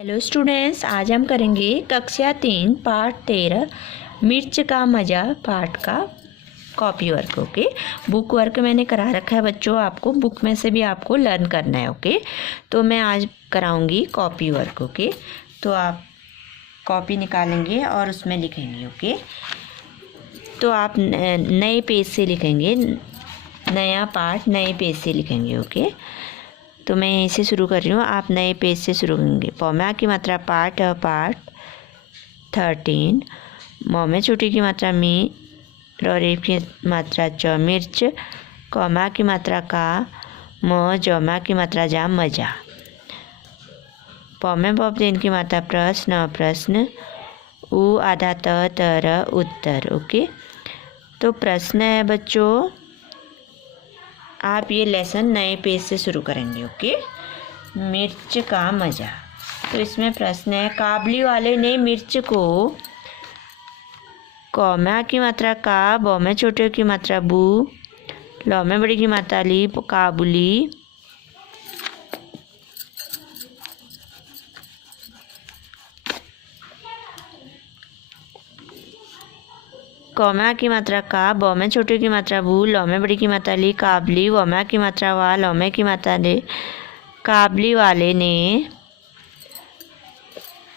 Hello students, आज हम करेंगे कक्षा 3 पाठ 13 मिर्च का मज़ा पाठ का copy work. Okay, book work मैंने करा रखा है बच्चों, आपको बुक में से भी आपको लर्न करना है। ओके, तो मैं आज कराऊंगी कॉपी वर्क। ओके, तो आप कॉपी निकालेंगे और उसमें लिखेंगे। ओके, तो आप नए पेज से लिखेंगे, नया पाठ नए पेज से लिखेंगे। ओके, तो मैं यहीं से शुरू कर रही हूँ, आप नए पेज से शुरू करेंगे। पौमा की मात्रा पाठ 13, मौ में छोटी की मात्रा मी, रेफ की मात्रा च मिर्च, कौमा की मात्रा का म, जौमा की मात्रा जा मजा, पौ में पॉप देन की मात्रा प्रश्न, उ आधा तर उत्तर। ओके, तो प्रश्न है बच्चों, आप ये लेसन नए पेज से शुरू करेंगे। ओके, मिर्च का मज़ा। तो इसमें प्रश्न है, काबली वाले ने मिर्च को कौमा की मात्रा का, बौ में छोटे की मात्रा बू, लौ में बड़ी की मात्रा ली, काबुली, कौमा की मात्रा का, बौ में छोटे की मात्रा बू, लौ में बड़ी की मात्रा ली, काबली, वौमा की मात्रा वा, लौ में की मात्रा ले, काबली वाले ने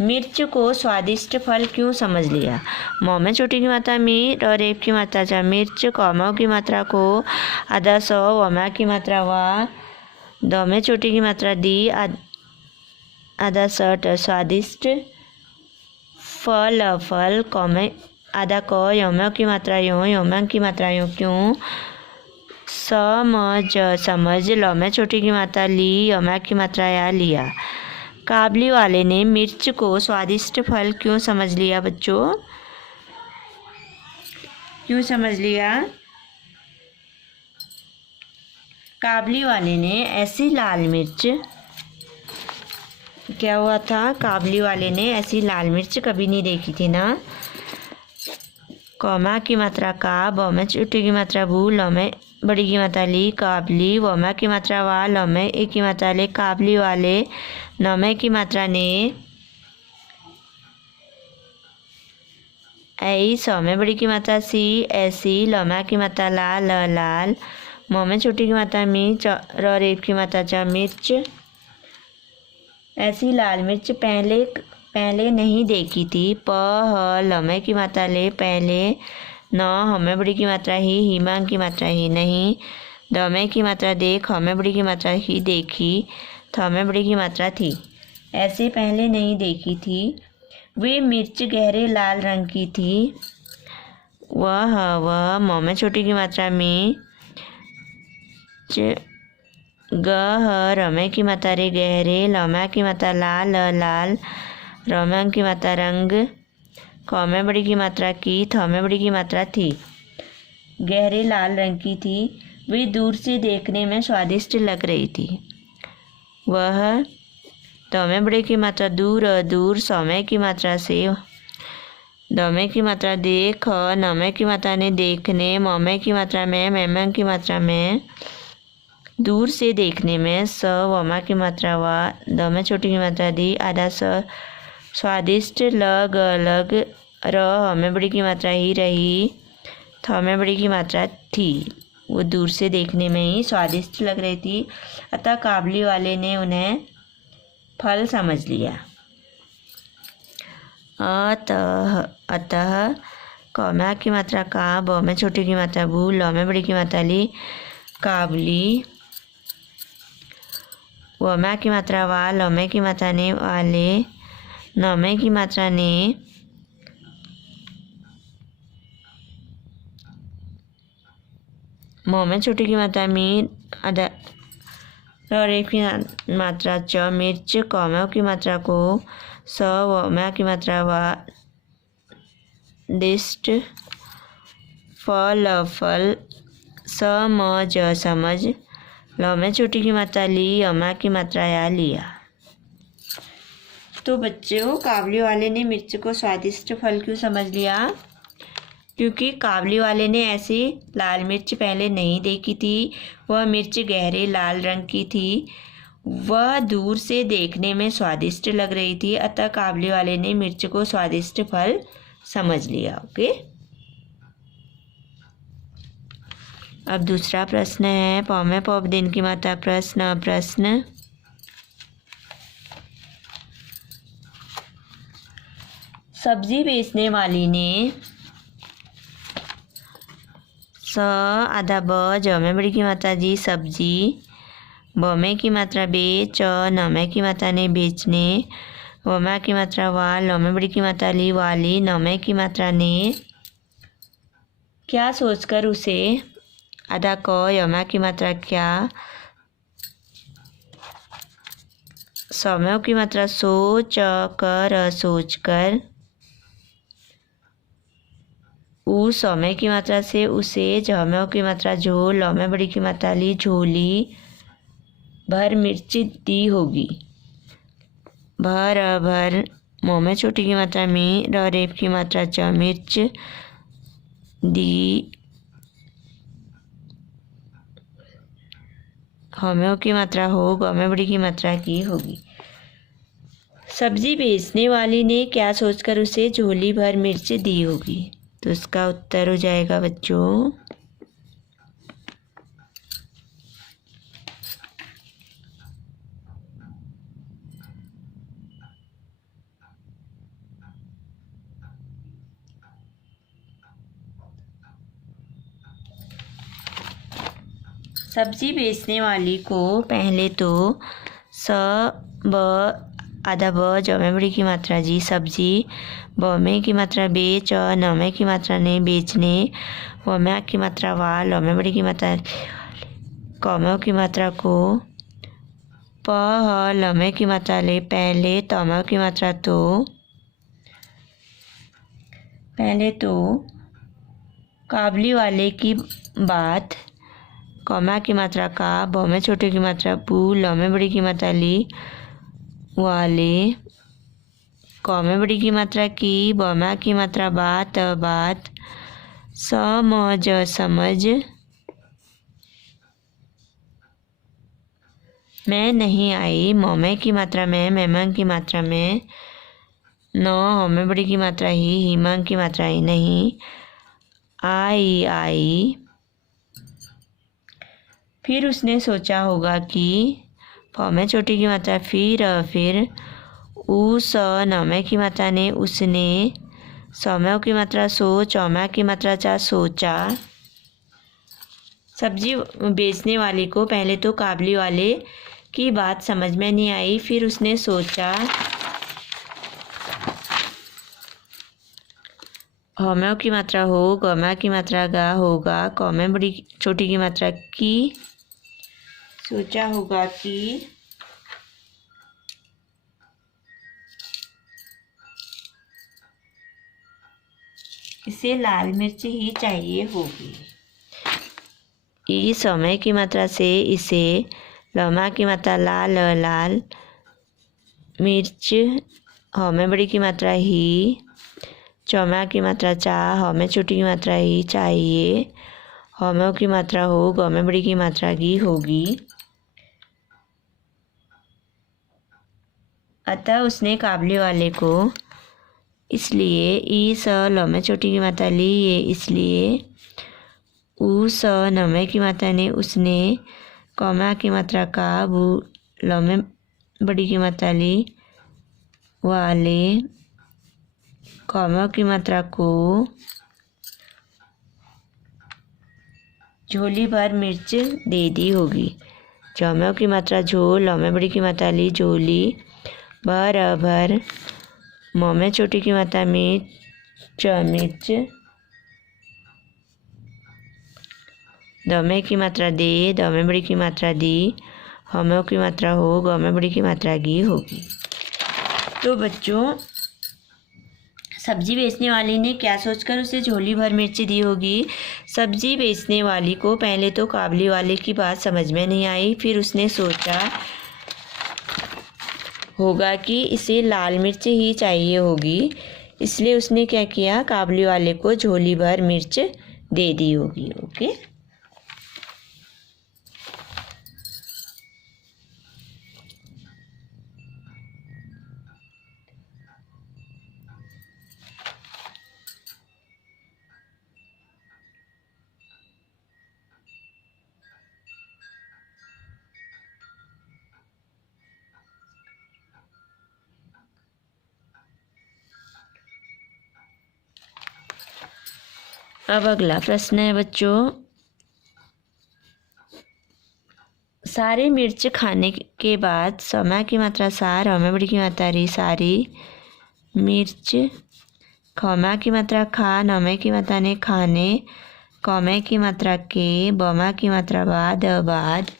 मिर्च को स्वादिष्ट फल क्यों समझ लिया। मौ में छोटी की मात्रा मी, और रेफ की मात्रा चा मिर्च, कौमा की मात्रा को आधा सौ, वौमा की मात्रा वा, दौ में छोटी की मात्रा दी, आधा सठ स्वादिष्ट फल, कौमे आधा क, यौमा की मात्रा यो, यौमा की मात्रा यो क्यों, समझ, लौ में छोटी की मात्रा ली, यौमा की मात्रा या लिया। काबली वाले ने मिर्च को स्वादिष्ट फल क्यों समझ लिया बच्चों, क्यों समझ लिया। काबली वाले ने ऐसी लाल मिर्च, क्या हुआ था, काबली वाले ने ऐसी लाल मिर्च कभी नहीं देखी थी ना। कौमा की मात्रा का, बौ में छोटी की मात्रा बू, लौ में बड़ी की मात्रा ली, काबली, वौमा की मात्रा वा, लौ में एक की मात्रा ले, काबली वाले, नौ में की मात्रा ने, ऐ, सौ में बड़ी की मात्रा सी, ऐसी, लौ में की मात्रा लाल, मौ में छोटी की मात्रा मी, रेफ की मात्रा चा मिर्च, ऐसी लाल मिर्च पहले नहीं देखी थी। लमे की मात्रा ले, पहले, न हमें बड़ी की मात्रा ही, हिमांग की मात्रा ही नहीं, दमे की मात्रा देख, हमें बड़ी की मात्रा ही देखी, थमें बड़ी की मात्रा थी, ऐसे पहले नहीं देखी थी। वे मिर्च गहरे लाल रंग की थी। वह मौ में छोटी की मात्रा में, रमे की मात्रा रे गहरे, लौमा की मात्रा लाल, रोमन की मात्रा रंग, कौमे बड़ी की मात्रा की, थौमे बड़ी की मात्रा थी, गहरे लाल रंग की थी। वे दूर से देखने में स्वादिष्ट लग रही थी। वह, दौमे बड़ी की मात्रा दूर, सौमे की मात्रा से, दौमे की मात्रा देख, नौमे की मात्रा ने देखने, मौमे की मात्रा में, मैम की मात्रा में, दूर से देखने में, वमा की मात्रा वा, दौमे छोटी की मात्रा दी, आधा स्वादिष्ट लग, हमें बड़ी की मात्रा ही रही, थमें बड़ी की मात्रा थी, वो दूर से देखने में ही स्वादिष्ट लग रही थी। अतः काबली वाले ने उन्हें फल समझ लिया। अतः कौमा की मात्रा का, बौ में छोटी की मात्रा बू, लौ में बड़ी की मात्रा ली, काबली, वमा की मात्रा वा, लौ में की मात्रा ने वाले, नौमे की मात्रा ने, मौ में छोटी की मात्रा में, आधा रेफ की मात्रा च मिर्च, कौमा की मात्रा को, वमा की मात्रा वा, दिष्ट फल, समझ, लौ में छोटी की मात्रा ली, यमा की मात्रा या लिया। तो बच्चों, काबली वाले ने मिर्च को स्वादिष्ट फल क्यों समझ लिया, क्योंकि काबली वाले ने ऐसी लाल मिर्च पहले नहीं देखी थी। वह मिर्च गहरे लाल रंग की थी। वह दूर से देखने में स्वादिष्ट लग रही थी, अतः काबली वाले ने मिर्च को स्वादिष्ट फल समझ लिया। ओके। अब दूसरा प्रश्न है पौमे पौप दिन की मात्रा प्रश्न। सब्जी बेचने वाली ने स आधा ब ज में बड़ी की मात्रा जी सब्जी, ब में की मात्रा बे, च न में की मात्रा ने बेचने, व में की मात्रा वाल, ल में बड़ी की मात्रा ली वाली, न में की मात्रा ने क्या सोचकर उसे आधा क य में की मात्रा क्या, सौम्यों की मात्रा सो, च कर सोच कर, उ सौम्य की मात्रा से उसे, झम्यों की मात्रा झो, लौ में बड़ी की मात्रा ली झोली, भर मिर्च दी होगी। भर मोह में छोटी की मात्रा में, र रेप की मात्रा च मिर्च दी, होम्यों की मात्रा हो, गौ में बड़ी की मात्रा की होगी। सब्जी बेचने वाली ने क्या सोचकर उसे झोली भर मिर्च दी होगी। तो इसका उत्तर हो जाएगा बच्चों सब्जी बेचने वाली को पहले तो स ब आधा ब ज में बड़ी की मात्रा जी सब्जी, ब में की मात्रा बे, च न में की मात्रा ने बेचने, व में की मात्रा वाल, ल में बड़ी की मात्रा कौमों की मात्रा को, प ह ल में की मात्रा ले पहले, तौमों की मात्रा तो, पहले तो काबली वाले की बात, कौमा की मात्रा का, ब में छोटे की मात्रा पू, ल में बड़ी की मात्रा ली वाले, कौ में बड़ी की मात्रा की, ब में की मात्रा बात बात, समझ समझ, मैं नहीं आई, मोमे की मात्रा में, मेहमान की मात्रा में, न होमे बड़ी की मात्रा ही, हीमांग की मात्रा ही नहीं, आई। फिर उसने सोचा होगा कि फ में छोटी की मात्रा फिर, उ स नौमे की मात्रा ने उसने, सौम्यों की मात्रा सो, चौमा की मात्रा चा सोचा। सब्जी बेचने वाले को पहले तो काबली वाले की बात समझ में नहीं आई, फिर उसने सोचा। होम्यों की मात्रा हो, गौमा की मात्रा गा होगा, कौमे बड़ी छोटी की मात्रा की, सोचा होगा कि इसे लाल मिर्च ही चाहिए होगी। इस समय की मात्रा से इसे, लौमा की मात्रा लाल मिर्च, हौ में बड़ी की मात्रा ही, चौमा की मात्रा चा, हौ में छोटी की मात्रा ही चाहिए, हौम्यों की मात्रा हो, गौ में बड़ी की मात्रा की होगी। अतः उसने काबली वाले को इसलिए, ई स लौ में छोटी की मात्रा ली ये इसलिए, उ स नौमे की मात्रा ने उसने, कौमा की मात्रा का, बू लौ में बड़ी की मात्रा ली वाले, कौमा की मात्रा को झोली भर मिर्च दे दी होगी। चौम्यों की मात्रा झोल, लौ में बड़ी की मात्रा ली झोली, भर, मौ में छोटी की मात्रा मिर्च, द में की मात्रा दे, द में बड़ी की मात्रा दी, हौम्यों की मात्रा हो, गौ में बड़ी की मात्रा गी होगी। तो बच्चों सब्जी बेचने वाली ने क्या सोचकर उसे झोली भर मिर्च दी होगी। सब्जी बेचने वाली को पहले तो काबली वाले की बात समझ में नहीं आई, फिर उसने सोचा होगा कि इसे लाल मिर्च ही चाहिए होगी, इसलिए उसने क्या किया, काबली वाले को झोली भर मिर्च दे दी होगी। ओके। अब अगला प्रश्न है बच्चों, सारी मिर्च खाने के बाद समय की मात्रा सार, हमें बड़ी की मात्रा री, सारी मिर्च, खमा की मात्रा खा, नमे की मात्रा ने, खाने, कौमे की मात्रा के, बमा की मात्रा बाद, बाद,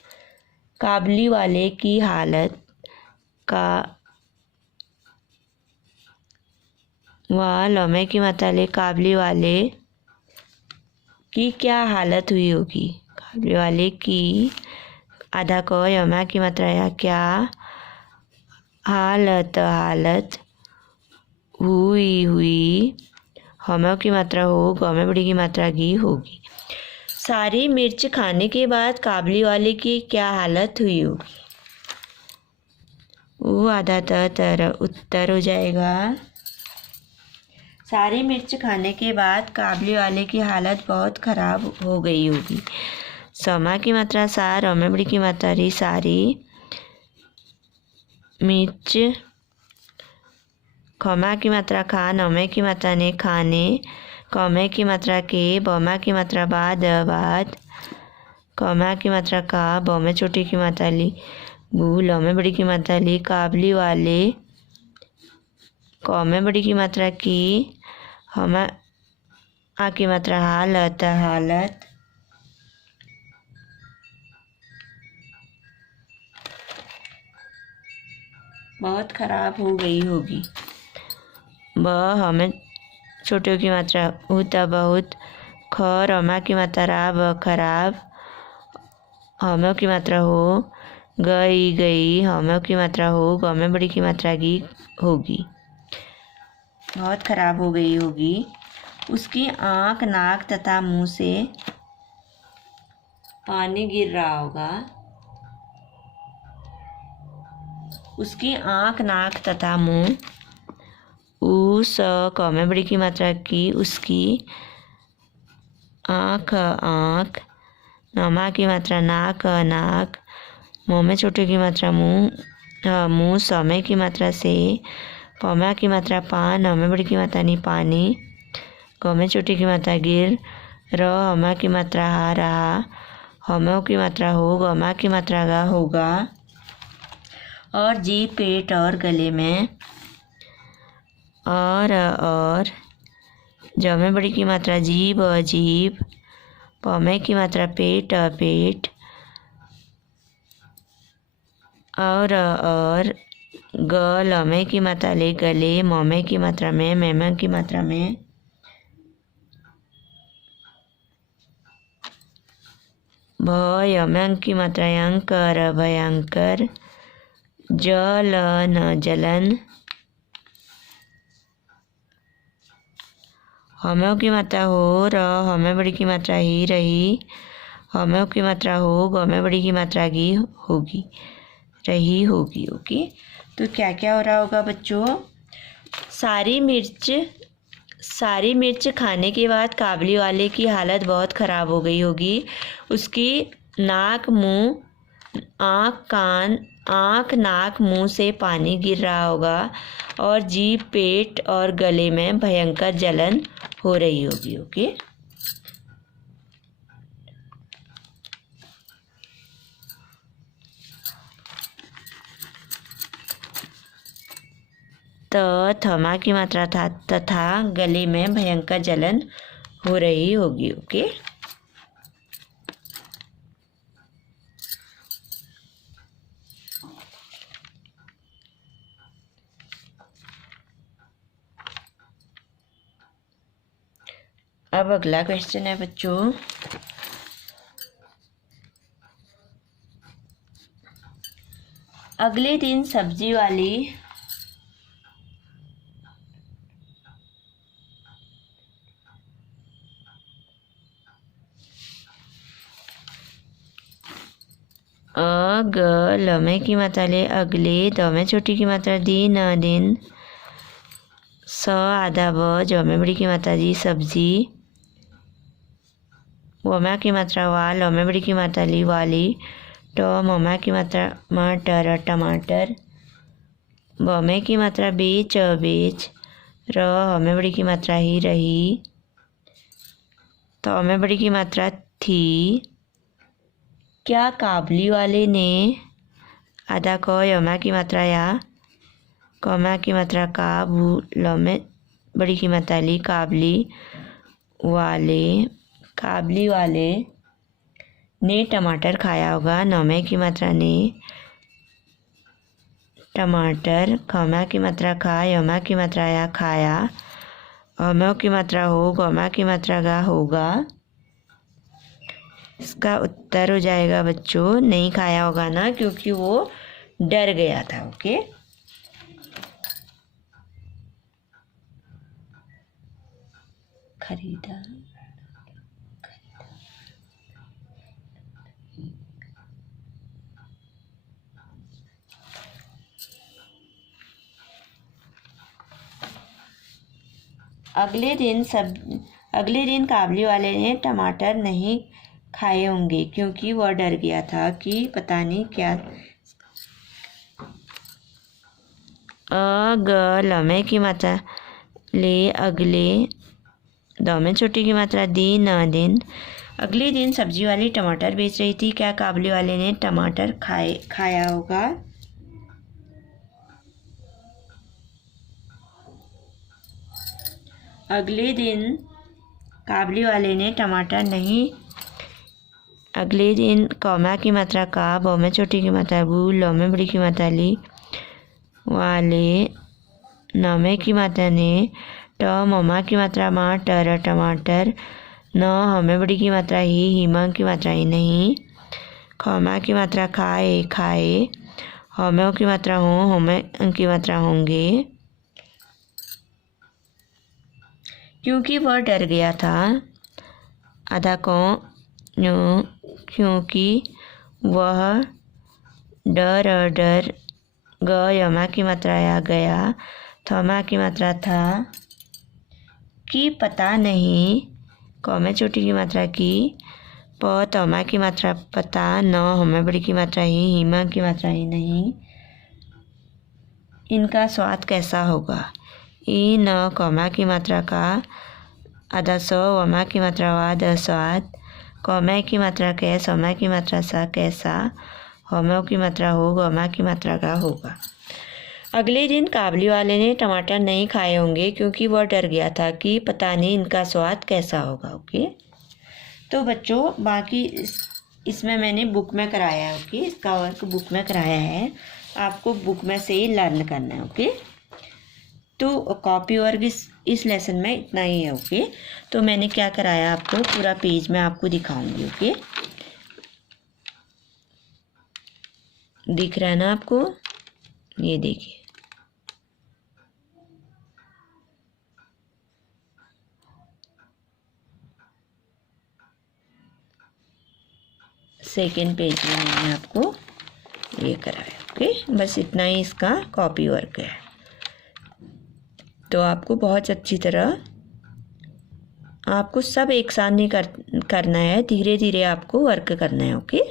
काबली वाले की हालत का व लमे की मात्रा ले, काबली वाले की क्या हालत हुई होगी। काबली वाले की आधा क, यमा की मात्रा या क्या, हालत हालत, हुई हुई, हमें की मात्रा हो, गौमे बड़ी की मात्रा गी होगी। सारी मिर्च खाने के बाद काबली वाले की क्या हालत हुई होगी। वो आधा तर उत्तर हो जाएगा। सारी मिर्च खाने के बाद काबली वाले की हालत बहुत ख़राब हो गई होगी। समा की मात्रा सार, हमें बड़ी की मात्रा री, सारी मिर्च, खमा की मात्रा खा, नमे की मात्रा ने, खाने, कौमे की मात्रा के, बमा की मात्रा बाद, बाद, कौमा की मात्रा का, बौमे छोटी की मात्रा ली, बू, लौमे बड़ी की मात्रा ली, काबली वाले, कौमे बड़ी की मात्रा की, हमा आ की मात्रा हालत हालत, बहुत खराब हो गई होगी। ब, हमें छोटियों की मात्रा होता बहुत, ख, रमा की मात्रा राब, खराब, हमें की मात्रा हो, गई गई, हमें की मात्रा हो, गौमे बड़ी की मात्रा गी होगी, बहुत खराब हो गई होगी। उसकी आँख, नाक तथा मुंह से पानी गिर रहा होगा। उसकी आँख, नाक तथा मुंह, उ, स, कौमे बड़ी की मात्रा की, उसकी आँख आँख, नमा की मात्रा नाक नाक, मुँह में छोटे की मात्रा मुँह मुँह, समय की मात्रा से, पौमा की मात्रा पान, हमें बड़ी की मात्रा नहीं पानी, कौमे छोटी की मात्रा गिर, र, हमा की मात्रा हा रहा, हमों की मात्रा हो, गमा की मात्रा गा होगा, और जीभ, पेट और गले में, और जमे बड़ी की मात्रा जीभ, जीभ, पौमे की मात्रा पेट, पेट, और ग, लमे की मात्रा ले, गले, मोमे की मात्रा में, मेम की मात्रा में, भ, यमं की मात्रा अंकर, भयंकर, जलन जलन, हमें की मात्रा हो, र, हमें बड़ी की मात्रा ही रही, हमें की मात्रा हो, गमे बड़ी की मात्रा की होगी, रही होगी। ओके, तो क्या क्या हो रहा होगा बच्चों। सारी मिर्च खाने के बाद काबली वाले की हालत बहुत ख़राब हो गई होगी। उसकी नाक, मुंह, आँख, नाक, मुंह से पानी गिर रहा होगा, और जीभ, पेट और गले में भयंकर जलन हो रही होगी। ओके, थमा की मात्रा था तथा गले में भयंकर जलन हो रही होगी। ओके, अब अगला क्वेश्चन है बच्चों, अगले दिन सब्जी वाली लमे की मात्रा ले, अगले, दमे छोटी की मात्रा दिन, दिन, स, आधा ब, जमे बड़ी की मात्रा जी, सब्जी, वमा की मात्रा वा, लमे बड़ी की मात्रा ली, वाली, ट, ममा की मात्रा मटर, टमाटर, बमे की मात्रा बेच, बेच, र, हमें बड़ी की मात्रा ही रही, थौ में बड़ी की मात्रा थी। क्या काबली वाले ने आधा क यमा की मात्रा या कौमा की मात्रा का भू ल में बड़ी की मात्रा ली काबली वाले ने टमाटर खाया होगा। नौमे की मात्रा ने टमाटर खौमा की मात्रा खा यमा की मात्रा या खाया हमें की मात्रा हो गौमा की मात्रा का होगा। इसका उत्तर हो जाएगा बच्चों नहीं खाया होगा ना, क्योंकि वो डर गया था। ओके, खरीदा अगले दिन काबली वाले ने टमाटर नहीं खाए होंगे क्योंकि वह डर गया था कि पता नहीं क्या। लमे की मात्रा ले अगले दौमे छोटी की मात्रा दी न दिन। अगले दिन सब्जी वाली टमाटर बेच रही थी। क्या काबली वाले ने टमाटर खाया होगा। अगले दिन काबली वाले ने टमाटर नहीं। अगले दिन कौमा की मात्रा का बौ में छोटी की मात्रा बू लौ में बड़ी की मात्रा ली वाले नौमे की मात्रा ने ट ममा की मात्रा माँ टर टमाटर न हमें बड़ी की मात्रा ही हिमा की मात्रा ही नहीं। खौमा की मात्रा खाए हमें की मात्रा हो हमें की मात्रा होंगे क्योंकि वह डर गया था। आधा को क्योंकि वह डर ग यमा की मात्रा या गया थमा की मात्रा था कि पता नहीं कौमे छोटी की मात्रा की प तमा की मात्रा पता न हमें बड़ी की मात्रा ही हिमा की मात्रा ही नहीं। इनका स्वाद कैसा होगा। ई न कौमा की मात्रा का आधा सौ वमा की मात्रा वाद स्वाद कौमे की मात्रा कै सौमा की मात्रा सा कैसा होमो की मात्रा हो गौमा की मात्रा का होगा। अगले दिन काबली वाले ने टमाटर नहीं खाए होंगे क्योंकि वह डर गया था कि पता नहीं इनका स्वाद कैसा होगा। ओके, तो बच्चों बाकी इसमें मैंने बुक में कराया है। ओके, इसका वर्क बुक में कराया है, आपको बुक में से ही लर्न करना है। ओके, तो कॉपी वर्क इस लेसन में इतना ही है। ओके, तो मैंने क्या कराया आपको पूरा पेज में आपको दिखाऊंगी। ओके, दिख रहा है ना आपको, ये देखिए सेकेंड पेज में मैंने आपको ये कराया। ओके, बस इतना ही इसका कॉपी वर्क है। तो आपको बहुत अच्छी तरह आपको सब एक साथ नहीं करना है, धीरे धीरे आपको वर्क करना है। ओके,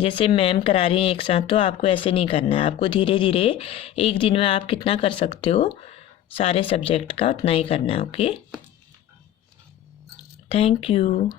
जैसे मैम करा रही हैं एक साथ, तो आपको ऐसे नहीं करना है, आपको धीरे धीरे एक दिन में आप कितना कर सकते हो सारे सब्जेक्ट का उतना ही करना है। Okay, thank you.